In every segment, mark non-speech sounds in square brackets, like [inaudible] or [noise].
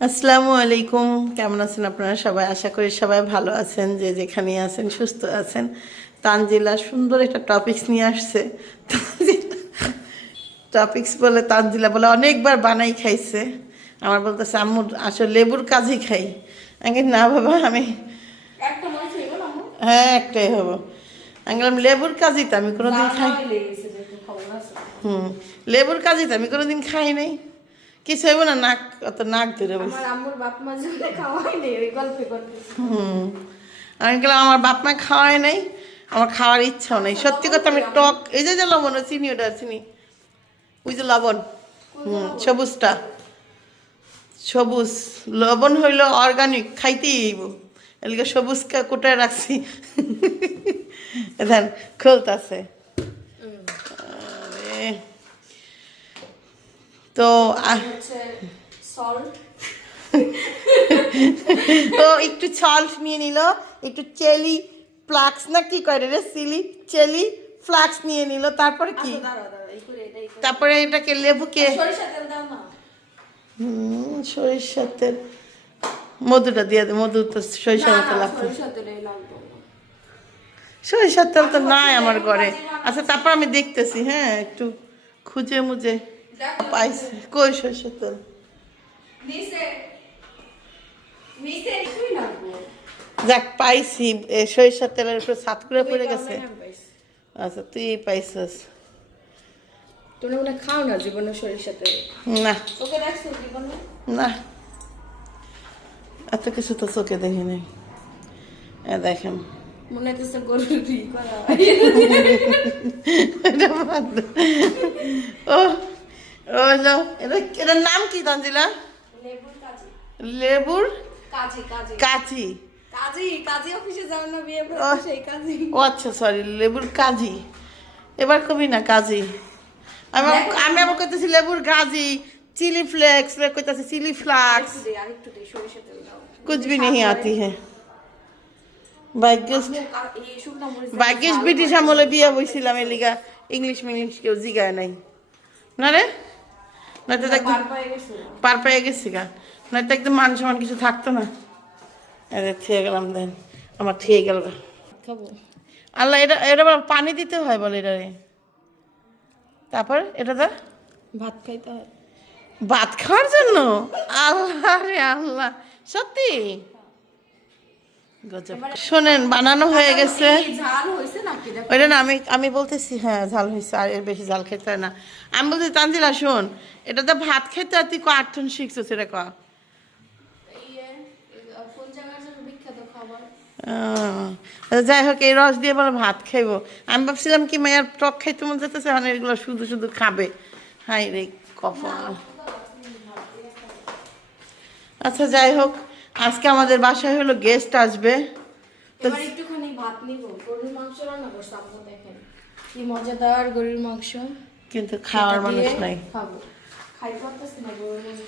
আসসালামু আলাইকুম। কেমন আছেন আপনারা সবাই? আশা করি সবাই ভালো আছেন যে যেখানে আছেন সুস্থ আছেন। তানজিলা সুন্দর একটা টপিকস নিয়ে আসছে। টপিক্স বলে তানজিলা বলে অনেকবার বানাই খাইছে। আমার বলতেছে আম্মু আসলে লেবুর কাজই খাই। আমি না বাবা আমি? হ্যাঁ একটাই হব। আমি বললাম লেবুর কাজই তো আমি কোনোদিন খাই। হুম লেবুর কাজই তো আমি কোনোদিন খাই নাই। কিছু হইব না নাক অত নাক ধরে আমার আম্মুর বাপ মা জন্য খাওয়াই নেই ওই গল্পে গল্পে। হুম। আমি গেলাম আমার বাপ মা খাওয়াই নাই আমার খাওয়ার ইচ্ছাও নেই। সত্যি কথা আমি টক এই যে যে লবণ চিনি ওটা চিনি। ওই যে লবণ হুম সবুজটা। সবুজ লবণ হইল অর্গানিক খাইতেই হইব। এদিকে সবুজ কা- কোটায় রাখছি। [laughs] দেন খুলতাছে। আরে। তো [laughs] তো একটু সল্ট নিয়ে নিল একটু চেলি ফ্লাক্স না কি করে রে সিলি চেলি ফ্লাক্স নিয়ে নিল তারপরে কি? আচ্ছা, তারপরে এটাকে লেবুকে হুম, সরিষার তেল। মধুটা দিয়ে দে মধু তো সরিষার মতো লাগবে। সরিষার তেল তো নাই আমার ঘরে। আচ্ছা তারপর আমি দেখতেছি হ্যাঁ একটু খুঁজে মুজে। পাইছি কই সরিষার তেল যাক পাইছি সরিষার তেলের উপরে সাত করে পড়ে গেছে। আচ্ছা তুই পাইছিস। তোমরা মনে খাও না জীবনে সরিষা তেল? না। ওকে দেখছ জীবনে? না। এত কিছু তো চোখে দেখি নাই। দেখেন। মনে হচ্ছে গরুর [laughs] ও হলো এটার নাম কি তানজিলা? লেবুর কাজী। ও আচ্ছা সরি লেবুর কাজী। এবার কবি না কাজী। আমি আমি আবার লেবুর গাজি চিলি ফ্লেক্স কইতাছি চিলি ফ্লাক্স। কুচবি নেই আতি হ্যাঁ। ভাগ্যেশ ভাগ্যেশ ব্রিটিশ আমলে বিয়ে বইছিলাম এলিগা ইংলিশ মিংলিশ কেউ জিগায় নাই। না রে? নয়তো একদম পার পায়ে গেছে। গা। নয়তো একদম মান সমান কিছু থাকতো না। এদের থিয়ে গেলাম দেন। আমার থিয়ে গেল খাব। আল্লাহ এটা এটা পানি দিতে হয় বলে এটা রে। তারপর এটা দা? ভাত খাইতে হয়। ভাত খাওয়ার জন্য? আল্লাহ রে আল্লাহ। সত্যি। শোনেন বানানো হয়ে গেছে। ওইটা না আমি আমি বলতেছি হ্যাঁ ঝাল হয়েছে আর এর বেশি ঝাল খেতে হয় না। আমি বলছি তানজিলা শোন এটা তো ভাত খেতে আর তুই কার্টুন শিখছো সেটা ক। খাবার? আহ, যাই হোক এই রস দিয়ে বলে ভাত খাইবো। আমি ভাবছিলাম কি মায়ের টক খাইতে মন যেতেছে মানে এগুলো শুধু শুধু খাবে। হাই রে কপাল। আচ্ছা যাই হোক। আজকে আমাদের বাসায় হলো গেস্ট আসবে। এবার একটুখানি ভাত নিব। গরুর মাংস রান্না করছে আপনি দেখেন কি মজাদার গরুর মাংস। কিন্তু খাওয়ার মানুষ নাই। খাব। খাইতে পারতেছি না গরুর মাংস।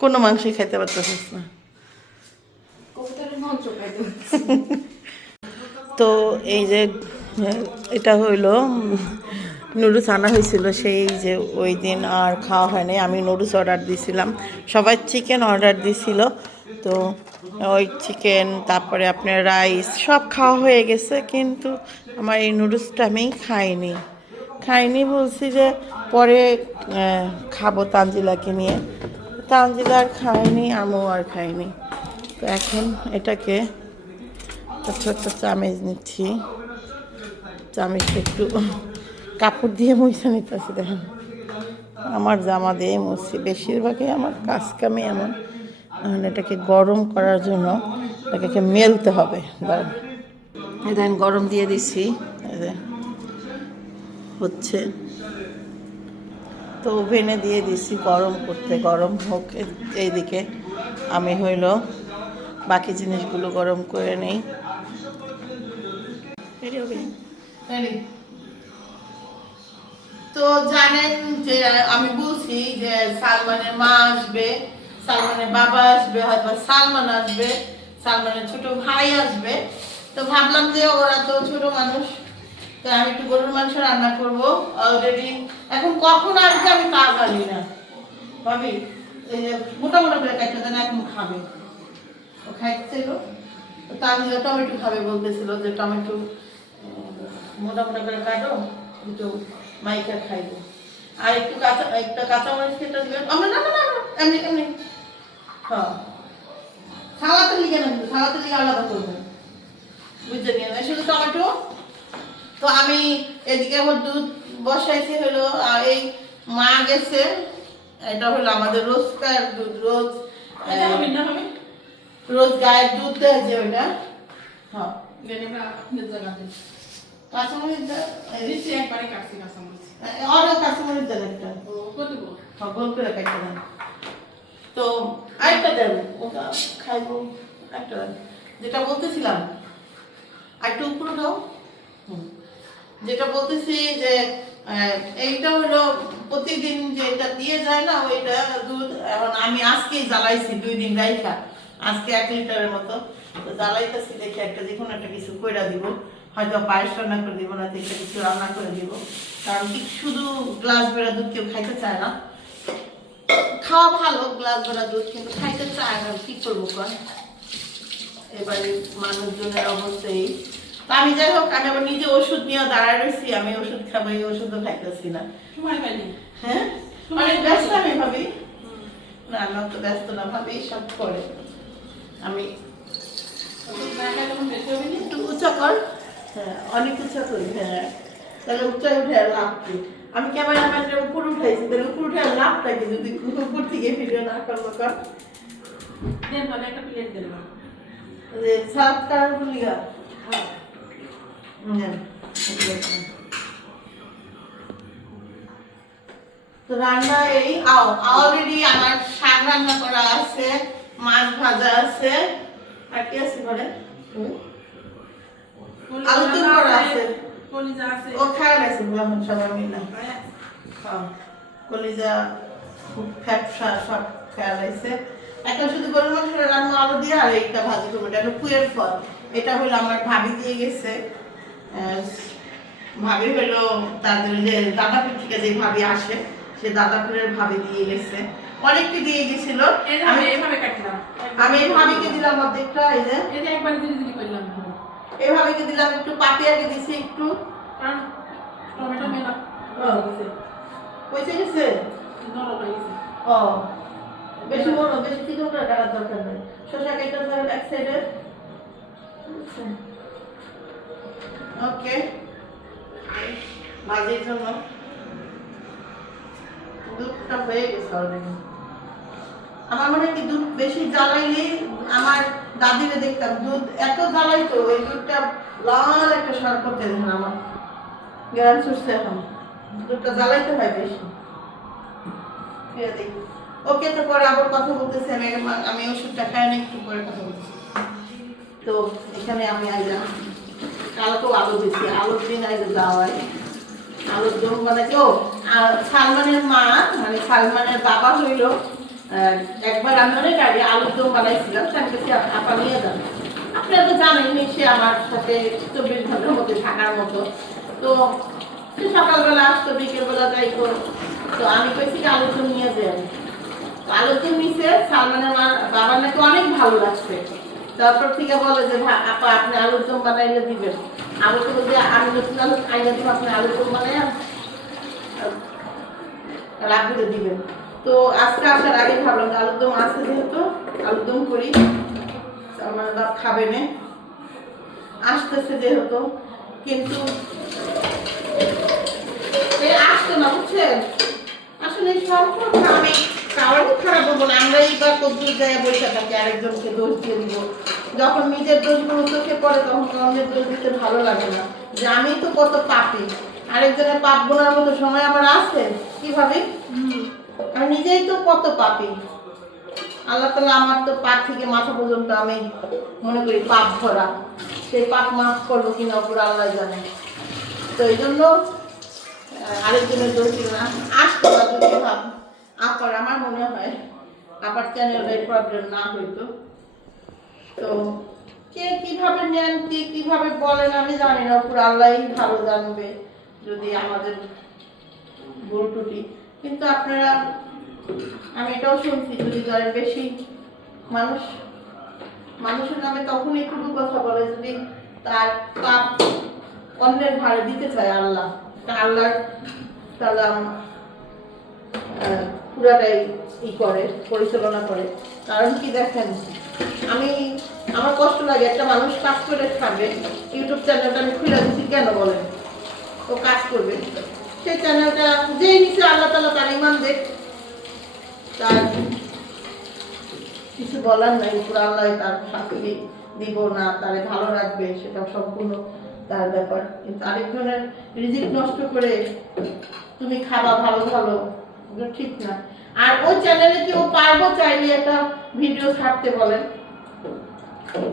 কোনো মাংসই খাইতে পারতেছিস না। [laughs] তো এই যে এটা হইল নুডলস আনা হয়েছিল সেই যে ওই দিন আর খাওয়া হয়নি আমি নুডলস অর্ডার দিয়েছিলাম সবাই চিকেন অর্ডার দিয়েছিল তো ওই চিকেন তারপরে আপনার রাইস সব খাওয়া হয়ে গেছে, কিন্তু আমার এই নুডলসটা আমি খাইনি। খাইনি বলছি যে পরে খাব তানজিলাকে নিয়ে। তানজিলা আর খায়নি, আমিও আর খাইনি। তো এখন এটাকে ছোট্ট চামিচ নিচ্ছি। চামিচটা একটু কাপড় দিয়ে মুছে নিতেছি, দেখেন। আমার জামা দিয়ে মুছছি বেশিরভাগই আমার কাজ কামে এখন এটাকে গরম করার জন্য এটাকে মেলতে হবে। দেখেন গরম দিয়ে দিছি। হচ্ছে। তো ওভেনে দিয়ে দিছি গরম করতে গরম হোক এইদিকে। আমি হইল বাকি জিনিসগুলো গরম করে নেই। তো জানেন যে আমি বলছি যে সালমানের মা আসবে। সালমানের বাবা আসবে হয়তো সালমান আসবে সালমানের ছোট ভাই আসবে। তো ভাবলাম যে ওরা তো ছোট মানুষ তো আমি একটু গরুর মাংস রান্না করব অলরেডি এখন কখন আসবে আমি তা জানি না। ভাবি এই যে মোটা মোটা করে কাটতে দেন এখন খাবে। ও খাইছিল তো তাহলে টমেটো খাবে বলতেছিল যে টমেটো মোটা মোটা করে কাটো একটু মাইকা খাইবো। আর একটু কাঁচা একটা কাঁচা মরিচ কেটে দিবেন। না না না, এমনি এমনি। হ্যাঁ। সালাতে লিখে না কিন্তু সালাতে আলাদা করবেন বুঝতে শুধু টমেটো? তো আমি এদিকে আমার দুধ বসাইছি হলো আর এই মা গেছে। এটা হলো আমাদের রোজকার দুধ রোজ হবে রোজ গায়ের দুধ দেয় যে ওইটা। হ্যাঁ। কাঁচামরিচ অনেক কাঁচামরিচ। দেন একটা। হ্যাঁ, গোল করে কাটতে দেন। তো আরেকটা দেন, ওটা খাইবো, একটা যেটা বলতেছিলাম, আরেকটু উপরে দাও। যেটা বলতেছি যে এইটা হলো প্রতিদিন যে এটা দিয়ে যায় না, ওইটা দুধ, এখন আমি আজকেই জ্বালাইছি দুই দিন রাইখা, আজকে এক লিটারের মতো। তো জ্বালাইতেছি দেখে একটা যে কোনো একটা কিছু কইরা দিব। হয়তো পায়েস রান্না করে দিব না দেখে কিছু রান্না করে দিব। কারণ শুধু গ্লাস বেড়া দুধ কেউ খাইতে চায় না। খাওয়া ভালো গ্লাস ভরা দুধ কিন্তু খাইতে চায় না কি করব কর এবারে মানুষজনের অবস্থায় তা আমি যাই হোক আমি আবার নিজে ওষুধ নিয়ে দাঁড়ায় রয়েছি আমি ওষুধ খাব এই ওষুধও খাইতেছি না। হ্যাঁ? অনেক ব্যস্ত আমি ভাবি। না আমার তো ব্যস্ত না ভাবি সব করে। আমি একটু উঁচা কর। হ্যাঁ অনেক উঁচা করি হ্যাঁ। তাহলে উঁচায় উঠে লাভ কি? আমি ক্যামেরাম্যানটা উপর উঠাইছি তাহলে উপর উঠে লাভটা কি? যদি উপর থেকে ভিডিও না করব কর। একটা প্লেট যে হ্যাঁ। তো রান্না এই আও অলরেডি আমার শাক রান্না করা আছে মাছ ভাজা আছে। আর কি আছে ঘরে? আলু তো করা আছে। কলিজা আছে। ও খায় গেছে বললাম সবাই মিলে। হ্যাঁ, কলিজা ফ্যাপসা সব খেয়াল একটা শুধু গরুর মাংস রান্না আলু দিয়ে আর একটা ভাজি টমেটো এটা কুয়ের ফল। এটা হলো আমার ভাবি দিয়ে গেছে। ভাবি হলো তাদের যে দাদাপুর থেকে যে ভাবি আসে সে দাদাপুরের ভাবি দিয়ে গেছে। অনেককে দিয়ে গেছিল। আমি এইভাবে কাটলাম। আমি এই ভাবিকে দিলাম অর্ধেকটা এই যে। এটা একবার ধীরে ধীরে করলাম। এই ভাবিকে দিলাম একটু পাপিয়াকে দিছি একটু। টমেটো মেলা। পয়সা গেছে? হয়ে গেছে। ও বেশি বড় বেশি চিকন করে কাটার দরকার নেই। কেটে ধরেন এক সাইডে ওকে। ভাজির জন্য দুধটা হয়ে গেছে অলরেডি আমার মনে হয় কি দুধ বেশি জ্বালাইলে আমার দাদিরে দেখতাম, দুধ এত জ্বালাইতো ওই দুধটা লাল একটা সার করতে আমার। গ্রাম সুস্থ এখন, দুধটা জ্বালাইতে হয় বেশি। ওকে তো পরে আবার কথা বলতেছি, আমি আমি ওষুধটা খাই না, একটু পরে কথা বলতেছি। তো এখানে আমি আইলাম কালকেও আলো দিছি আলুর দিন আইলে যাওয়াই আলুর দম বানাচ্ছি ও সালমানের মা মানে সালমানের বাবা হইল একবার আমি অনেক আগে আলুর দম বানাইছিলাম, তার কাছে আপা নিয়ে যান। আপনারা তো জানেন সে আমার সাথে চব্বিশ ঘণ্টার মধ্যে থাকার মতো। তো সে সকালবেলা আসতো, বিকেলবেলা যাইতো। তো আমি কইছি কি আলুর দম নিয়ে যাই আলোকে মিশে সালমানের মা বাবার নাকি অনেক ভালো লাগছে। তারপর থেকে বলে যে আপা, আপনি আলুর দম বানাইলে দিবেন। আমি তো বলছি, আমি নতুন আলু আইনা দিব আপনি আলুর দম বানাই রাখবে দিবেন। তো আজকে আসার আগে ভাবলাম আলুর দম আছে যেহেতু আলুর দম করি। সালমানের বাপ খাবে না। আসতেছে যেহেতু, কিন্তু আসতো না, বুঝছেন? আসলে আমি কারোর খারাপ বলব না, আমরা এইবার কদ্দুর জায়গায় বসে থাকি, আরেকজনকে দোষ দিয়ে দিব। যখন নিজের দোষগুলো পড়ে, তখন অন্যের দোষ দিতে ভালো লাগে না। যে আমি তো কত পাপি, আরেকজনের পাপ বোনার মতো সময় আমার আছে। কীভাবে আমি নিজেই তো কত পাপি। আল্লাহ তালা আমার তো পাপ থেকে মাথা পর্যন্ত আমি মনে করি পাপ ভরা। সেই পাপ মাফ করব কিনা উপর আল্লাহ জানে। তো এই জন্য আরেকজনের দোষ দিল না। আসতো ভাব আপার আমার মনে হয় আপার চ্যানেলের প্রবলেম না হইতো। তো কে কীভাবে নেন, কে কীভাবে বলেন আমি জানি না। পুরো আল্লাহই ভালো জানবে যদি আমাদের ভুল ত্রুটি। কিন্তু আপনারা আমি এটাও শুনছি যদি জ্বরের বেশি মানুষ মানুষের নামে তখনই কোনো কথা বলে যদি তার পাপ অন্যের ভারে দিতে চায় আল্লাহ আল্লাহর আহ, পুরাটাই ই করে পরিচালনা করে। কারণ কি দেখেন আমি আমার কষ্ট লাগে একটা মানুষ কাজ করে খাবে ইউটিউব চ্যানেলটা আমি খুলে দিচ্ছি কেন বলেন? ও কাজ করবে। সেই চ্যানেলটা যেই নিচে আল্লাহ তালা তার ইমান দেখ, তার কিছু বলার নাই, উপর আল্লাহ তার শাস্তি দিব না, তারে ভালো রাখবে, সেটা সম্পূর্ণ তার ব্যাপার। কিন্তু আরেকজনের রিজিক নষ্ট করে তুমি খাবা ভালো ভালো ঠিক না। আর ওই চ্যানেলে কি ও পারব চাইলে একটা ভিডিও ছাড়তে বলেন?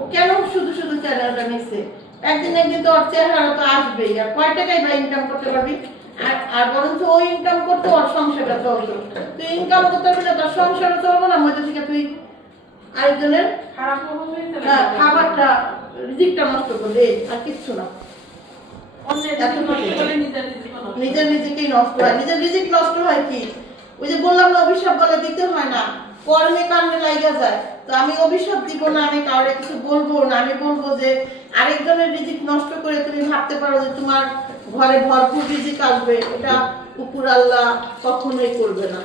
ও কেন শুধু শুধু চ্যানেলটা নিচ্ছে একদিন একদিন তো ওর চেহারা তো আসবেই। আর কয় টাকাই বা ইনকাম করতে পারবি? আর আর বরঞ্চ ও ইনকাম করতে ওর সংসারটা চলতো তুই ইনকাম করতে পারবি না তোর সংসারও চলবো না মধ্যে থেকে তুই আরেকজনের হ্যাঁ, খাবারটা রিজিকটা নষ্ট করবে আর কিচ্ছু না। করে নিজের নিজেকেই নষ্ট হয়। নিজের রিজিক নষ্ট হয় কি? ওই যে বললাম না অভিশাপ বলে দিতে হয় না। কর্মে কাণ্ডে লাগা যায়। তো আমি অভিশাপ দিব না আমি কাউরে কিছু বলব না। আমি বলব যে আরেকজনের রিজিক নষ্ট করে তুমি ভাবতে পারো যে তোমার ঘরে ভরপুর রিজিক আসবে এটা উপর আল্লাহ কখনোই করবে না।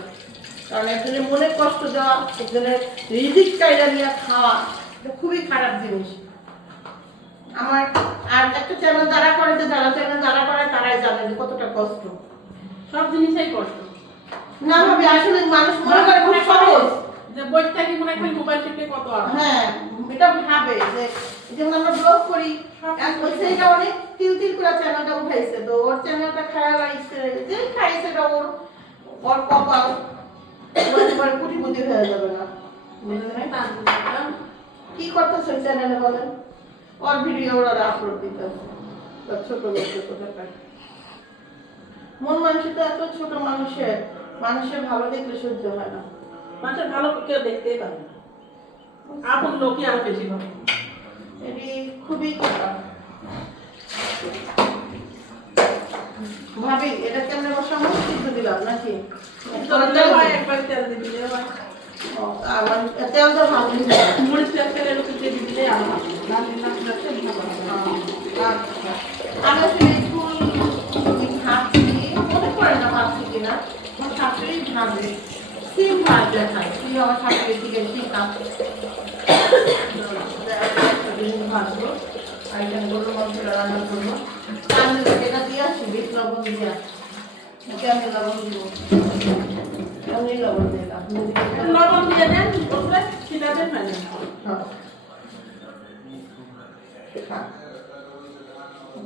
কারণ একজনের মনে কষ্ট দেওয়া একজনের রিজিক কায়দা নিয়ে খাওয়া এটা খুবই খারাপ জিনিস। আমার আর একটা চ্যানেল যারা করে যে যারা চ্যানেল যারা করে তারাই জানে যে কতটা কষ্ট। সব জিনিসই কষ্ট। না ভাবে আসলে মানুষ মনে করে খুব সহজ। যে বই থাকি মনে হয় মোবাইল টিপলে কত হ্যাঁ এটা ভাবে যে যেমন আমরা করি। সেইটা অনেক তিল তিল করে চ্যানেলটা উঠাইছে। তো ওর চ্যানেলটা খায়া লাগছে। যে খাইছে এটা ওর ওর কপাল। এবার কোটিপতি হয়ে যাবে না। কি করতেছে চ্যানেলে বলেন? ওর ভিডিও ওরা আপলোড দিতেছে। ছোট লোক কোথাকার? মন মানসিকতা এত ছোট মানুষের। মানুষের ভালো দেখলে সহ্য হয় না। মানুষের ভালো কেউ দেখতেই পারে না। আপন লোকই আরও বেশি ভাবে এটি খুবই খারাপ ভাবি এটা কেমন বসাবো সিদ্ধ দিলাম নাকি তেল হয়। তো ভাবি মরিচ তেলের উপর দিয়ে দিলে না ভালো। আচ্ছা। আমি আসলে ভাবছি মনে পড়ে ভাবছি কিনা আমার শাশুড়ি ভাবে সিম আমার শিখা ভাজবো। আর এখানে গরুর মাংসটা রান্না করব। আমি দিয়ে আসি বিট লবণ দিয়ে ওকে আমি লবণ দিব? আমি লবণ দিলাম লবণ দিয়ে দেন ওপরে না। হ্যাঁ।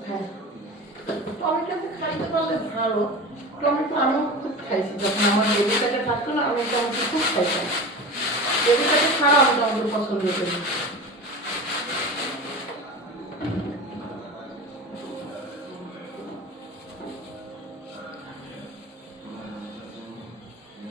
হ্যাঁ। খাইতে পারলে ভালো। টমেটো আমিও খুব খাইছি যখন আমার বেবিটাকে থাকতো না আমি টমেটো খুব খাইতাম। বেবিটাকে ছাড়া আমি টমেটো পছন্দ করি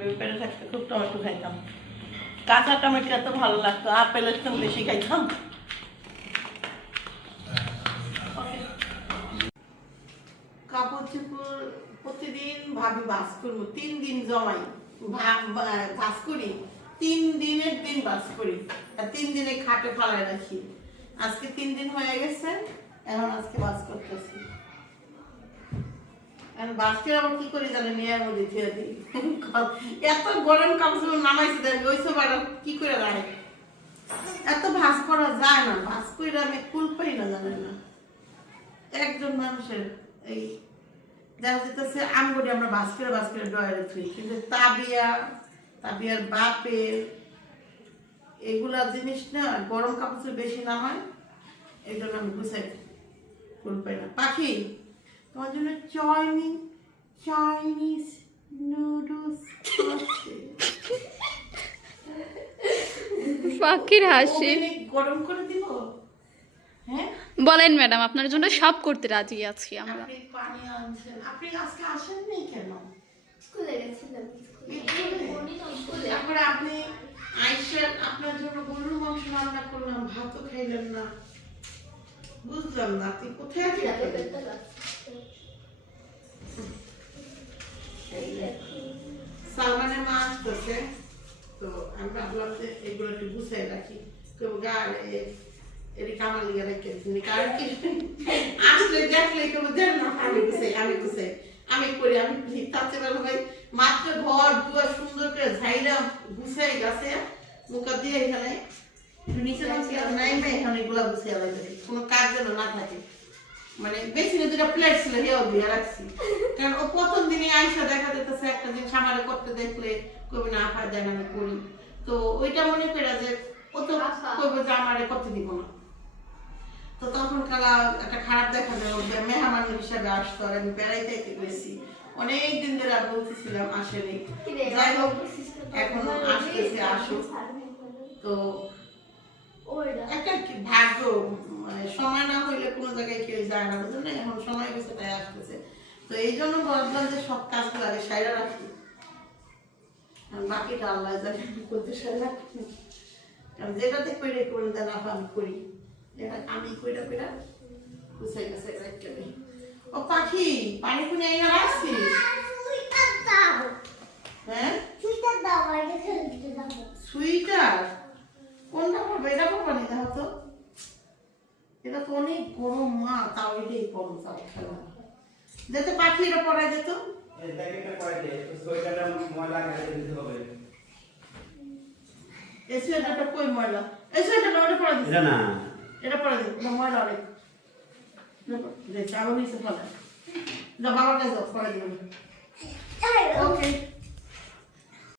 বেবি খুব টমেটো খাইতাম। কাঁচা টমেটো এত ভালো লাগতো আপেলের বেশি খাইতাম। কাপড় প্রতিদিন ভাবি বাস করব, তিন দিন জমাই বাস করি, তিন দিনের দিন বাস করি তিন দিনে খাটে ফালায় রাখি। আজকে তিন দিন হয়ে গেছে, এখন আজকে বাস করতেছি। এখন বাসকে আবার কি করি দিই। এত গরম কাপড় নামাইছি কি করে এত ভাস করা যায় না করে আমি কুল না না। একজন মানুষের এই দেখা যেতেছে আমরা ডয়ারে থুই। কিন্তু তাবিয়া, তাবিয়ার বাপে, এগুলা জিনিস না, গরম কাপড় বেশি নামায় এই জন্য আমি গুছাই ফুল পাই না। পাখি তোমার জন্য চাইনিজ চাইনিজ নুডলস আছে। পাখির হাসি। গরম করে দিব? হ্যাঁ? বলেন ম্যাডাম আপনার জন্য সব করতে রাজি আছি আমরা। পানি আনছেন। আপনি আজকে আসেননি কেন? স্কুলে গেছিলাম তারপরে আপনি আইসেন আপনার জন্য গরুর মাংস রান্না করলাম ভাতও খাইলেন না। বুঝলাম না আপনি কোথায় আছেন? সালমানের মা আসতেছে তো আমি ভাবলাম যে এগুলো একটু গুছাই রাখি। কেউ গাড়ে এটি কামাল লিগে রেখে কারণ কি? আসলে দেখলে কেউ দেন না আমি গুছাই আমি গুছাই আমি করি আমি তাতে বেলা ভাই মাত্র ঘর দুয়ার সুন্দর করে ঝাইরা গুছাই গেছে মুখা দিয়ে এখানে। নিচে নাই এখানে এগুলা গুছিয়ে লাগবে কোনো কাজ যেন না থাকে। মানে বেশি না দুটা প্লেট ছিল হেও দিয়ে রাখছি। কারণ ও প্রথম দিনে আইসা দেখা যেতেছে একটা জিনিস আমারে করতে দেখলে কবে না আফা দেন আমি করি। তো ওইটা মনে করে যে ও তো কইবে যে আমারে করতে দিব না। তো তখন কালা একটা খারাপ দেখা যায় যে মেহমান হিসাবে আসতো আর আমি বেড়াইতে করেছি অনেক দিন ধরে আর বলতেছিলাম আসেনি। যাই হোক এখন আসতেছে আসুক। তো ভাগ্য মানে সময় না হইলে কোনো জায়গায় কেউ যায় না বুঝলেন এখন সময় গেছে তাই আসতেছে তো এই জন্য ভাবলাম যে সব কাজগুলো আগে সাইরা রাখি বাকিটা আল্লাহ জানে করতে সাইরা রাখি কারণ যেটাতে কইরে করে দেন আমি করি আমি কইরা কইরা গুছাই গুছাই রাখতে ও পাখি পানি পুনি আইনা রাখছিস হ্যাঁ সুইটার কোনটা পড়বে এটা পড়বা নি দেখো তো এটা তো অনেক গরম মা তাও খেলা যেতে পাখি এটা পড়াই যেত। এই সোয়েটারটা কই ময়লা? এই সোয়েটারটা ওটা পড়া দিস। না। এটা পড়া দিস না ময়লা অনেক যে চাবো নিচে পড়া যা বাবার কাছে দিবেন